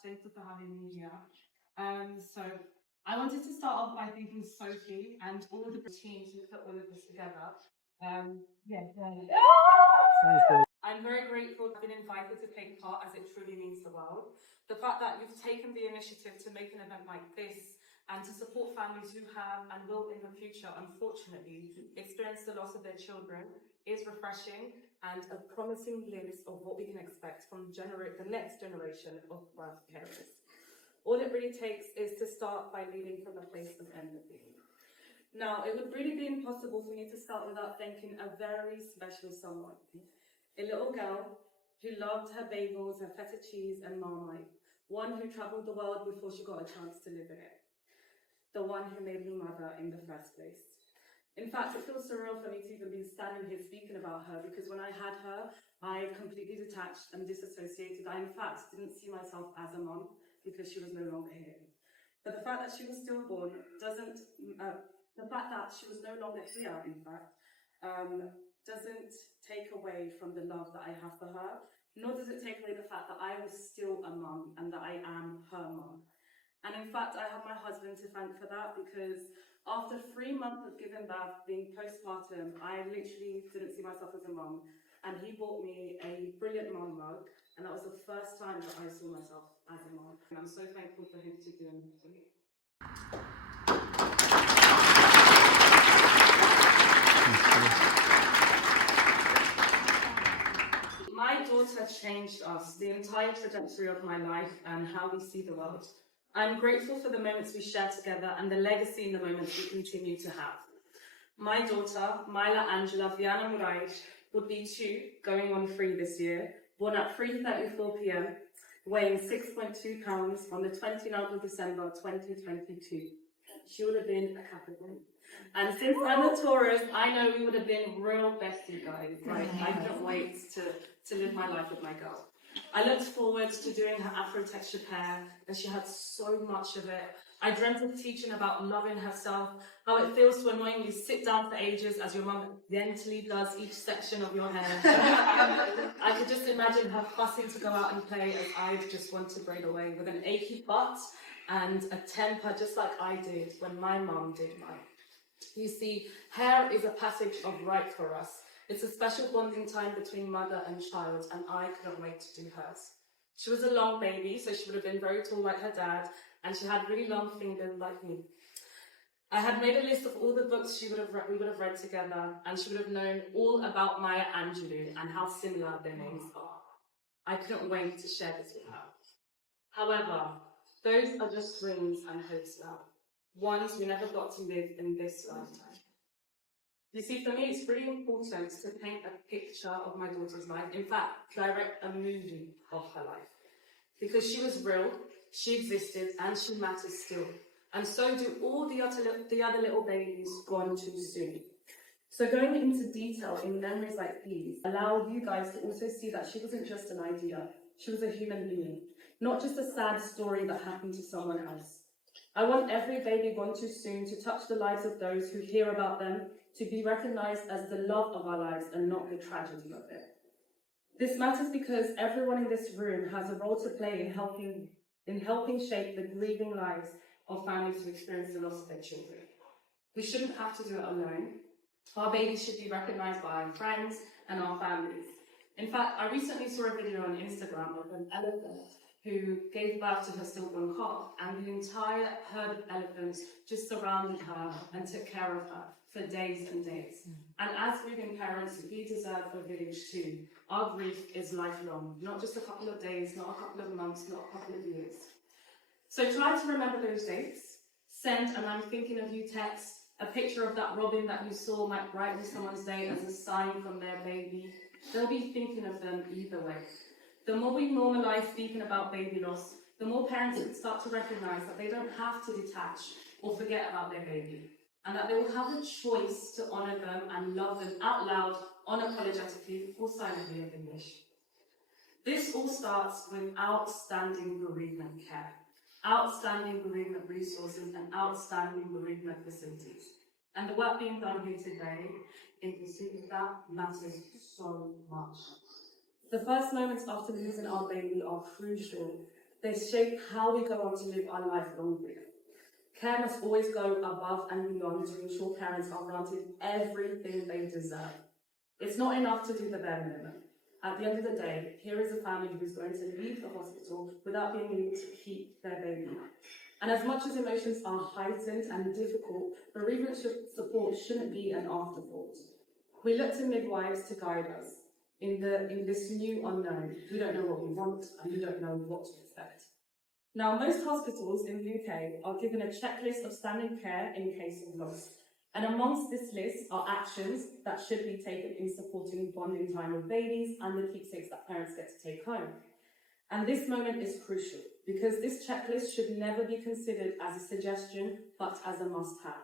Thank you for having me here. So I wanted to start off by thanking Sophie and all the teams who put all of this together. I'm very grateful to have been invited to take part, as it truly means the world. The fact that you've taken the initiative to make an event like this and to support families who have and will in the future, unfortunately, experience the loss of their children is refreshing and a promising glimpse of what we can expect from the next generation of birth carers. All it really takes is to start by leading from a place of empathy. Now, it would really be impossible for me to start without thanking a very special someone. A little girl who loved her bagels, her feta cheese and Marmite. One who travelled the world before she got a chance to live in it. The one who made me mother in the first place. In fact, it feels surreal for me to even be standing here speaking about her, because when I had her, I completely detached and disassociated. I, in fact, didn't see myself as a mom because she was no longer here. But the fact that she was stillborn doesn't, the fact that she was no longer here, in fact, doesn't take away from the love that I have for her, nor does it take away the fact that I was still a mum and that I am her mum. And in fact, I have my husband to thank for that, because after 3 months of giving birth, being postpartum, I literally didn't see myself as a mum. And he bought me a brilliant mum mug, and that was the first time that I saw myself as a mum. And I'm so thankful for him to do it for me. My daughter changed us, the entire trajectory of my life and how we see the world. I'm grateful for the moments we share together and the legacy in the moments we continue to have. My daughter, Maila Angela Viana Murai, would be 2, going on 3 this year, born at 3:34 p.m, weighing 6.2 pounds on the 29th of December 2022. She would have been a Capricorn. And since I'm a Taurus, I know we would have been real bestie guys. Like, I couldn't wait to live my life with my girl. I looked forward to doing her Afro textured hair, and she had so much of it. I dreamt of teaching about loving herself, how it feels to annoyingly sit down for ages as your mum gently does each section of your hair. I could just imagine her fussing to go out and play as I just want to braid away with an achy butt and a temper just like I did when my mum did mine. You see, hair is a passage of right for us. It's a special bonding time between mother and child, and I couldn't wait to do hers. She was a long baby, so she would have been very tall like her dad, and she had really long fingers like me. I had made a list of all the books we would have read together, and she would have known all about Maya Angelou and how similar their names are. I couldn't wait to share this with her. However, those are just dreams and hopes now, ones we never got to live in this lifetime. You see, for me, it's really important to paint a picture of my daughter's life. In fact, direct a movie of her life. Because she was real, she existed, and she matters still. And so do all the other little babies gone too soon. So going into detail in memories like these allow you guys to also see that she wasn't just an idea. She was a human being, not just a sad story that happened to someone else. I want every baby gone too soon to touch the lives of those who hear about them, to be recognized as the love of our lives and not the tragedy of it. This matters because everyone in this room has a role to play in helping shape the grieving lives of families who experience the loss of their children. We shouldn't have to do it alone. Our babies should be recognized by our friends and our families. In fact, I recently saw a video on Instagram of an elephant who gave birth to her stillborn calf, and the entire herd of elephants just surrounded her and took care of her for days and days. And as grieving parents, we deserve a village too. Our grief is lifelong, not just a couple of days, not a couple of months, not a couple of years. So try to remember those dates. Send "and I'm thinking of you" text, a picture of that robin that you saw might brighten someone's day as a sign from their baby. They'll be thinking of them either way. The more we normalize speaking about baby loss, the more parents will start to recognize that they don't have to detach or forget about their baby, and that they will have a choice to honor them and love them out loud, unapologetically, or silently if they wish. This all starts with outstanding bereavement care, outstanding bereavement resources, and outstanding bereavement facilities. And the work being done here today in pursuit of that matters so much. The first moments after losing our baby are crucial They shape how we go on to live our lifelong grief. Care must always go above and beyond to ensure parents are granted everything they deserve. It's not enough to do the bare minimum. At the end of the day, here is a family who's going to leave the hospital without being able to keep their baby. And as much as emotions are heightened and difficult, bereavement support shouldn't be an afterthought. We look to midwives to guide us in this new unknown. We don't know what we want and we don't know what to expect. Now, most hospitals in the UK are given a checklist of standard care in case of loss. And amongst this list are actions that should be taken in supporting bonding time with babies and the keepsakes that parents get to take home. And this moment is crucial because this checklist should never be considered as a suggestion, but as a must-have.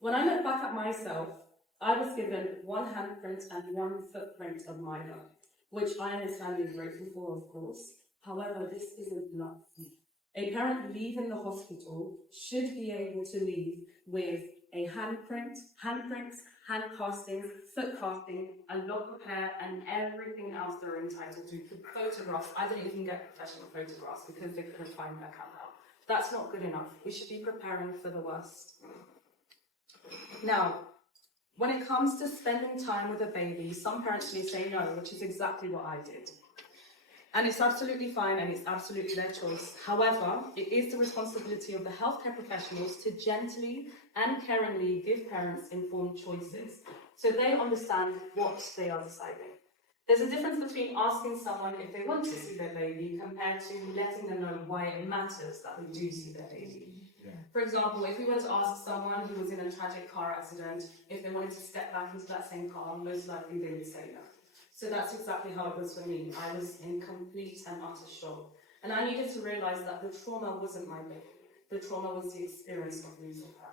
When I look back at myself, I was given one handprint and one footprint of Maila, which I am eternally grateful for, of course. However, this isn't enough. A parent leaving the hospital should be able to leave with a handprints, hand castings, foot casting, a log repair, and everything else they're entitled to. Photographs. I didn't even get professional photographs because they couldn't find their camera. That's not good enough. We should be preparing for the worst. Now, when it comes to spending time with a baby, some parents may say no, which is exactly what I did. And it's absolutely fine and it's absolutely their choice. However, it is the responsibility of the healthcare professionals to gently and caringly give parents informed choices so they understand what they are deciding. There's a difference between asking someone if they want to see their baby compared to letting them know why it matters that they do see their baby. Yeah. For example, if we were to ask someone who was in a tragic car accident if they wanted to step back into that same car, most likely they would say no. So that's exactly how it was for me. I was in complete and utter shock. And I needed to realize that the trauma wasn't my baby. The trauma was the experience of losing her.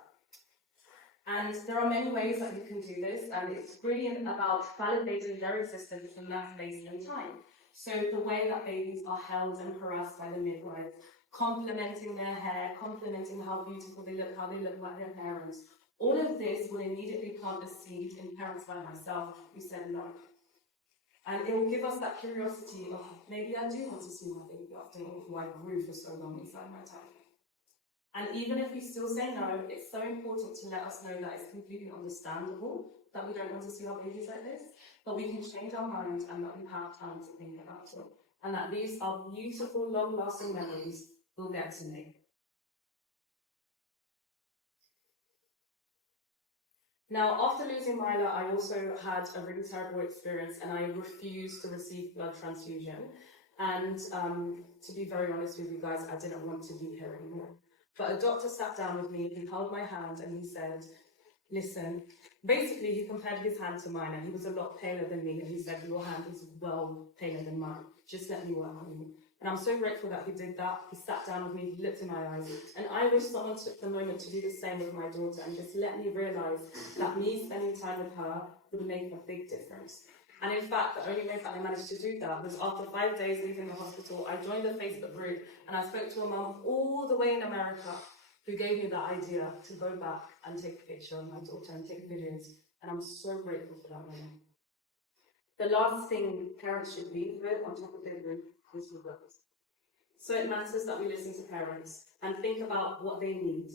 And there are many ways that you can do this, and it's really about validating their existence in that space and time. So the way that babies are held and harassed by the midwife, complimenting their hair, complimenting how beautiful they look, how they look like their parents. All of this will immediately plant the seed in parents like myself who said no. And it will give us that curiosity of, maybe I do want to see my baby after who I grew for so long inside my tummy. And even if we still say no, it's so important to let us know that it's completely understandable that we don't want to see our babies like this, but we can change our mind and that we have time to think about it. And that these are beautiful, long-lasting memories we'll get to make. Now, after losing Maila, I also had a really terrible experience and I refused to receive blood transfusion. And to be very honest with you guys, I didn't want to be here anymore. But a doctor sat down with me, he held my hand and he said, listen, basically he compared his hand to mine and he was a lot paler than me and he said, your hand is well paler than mine, just let me work on you. And I'm so grateful that he did that. He sat down with me, he looked in my eyes, and I wish someone took the moment to do the same with my daughter and just let me realise that me spending time with her would make a big difference. And in fact, the only way that I managed to do that was after 5 days leaving the hospital, I joined a Facebook group and I spoke to a mum all the way in America who gave me the idea to go back and take a picture of my daughter and take videos. And I'm so grateful for that moment. The last thing parents should leave with on top of their group is regrets. So it matters that we listen to parents and think about what they need.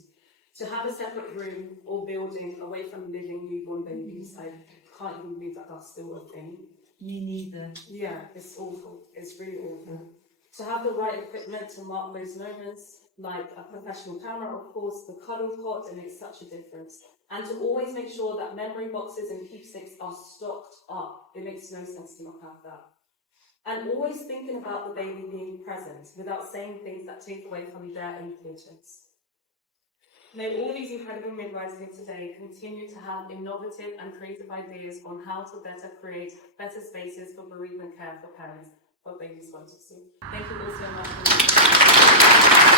To have a separate room or building away from living newborn babies, I can't even believe that that's still a thing. Me neither. Yeah, it's awful. It's really awful. To have the right equipment to mark those moments, like a professional camera, of course, the cuddle cot, and it's such a difference. And to always make sure that memory boxes and keepsakes are stocked up. It makes no sense to not have that. And always thinking about the baby being present without saying things that take away from their importance. May all these incredible midwives here today continue to have innovative and creative ideas on how to better create better spaces for bereavement care for parents, what babies want to see. Thank you all so much.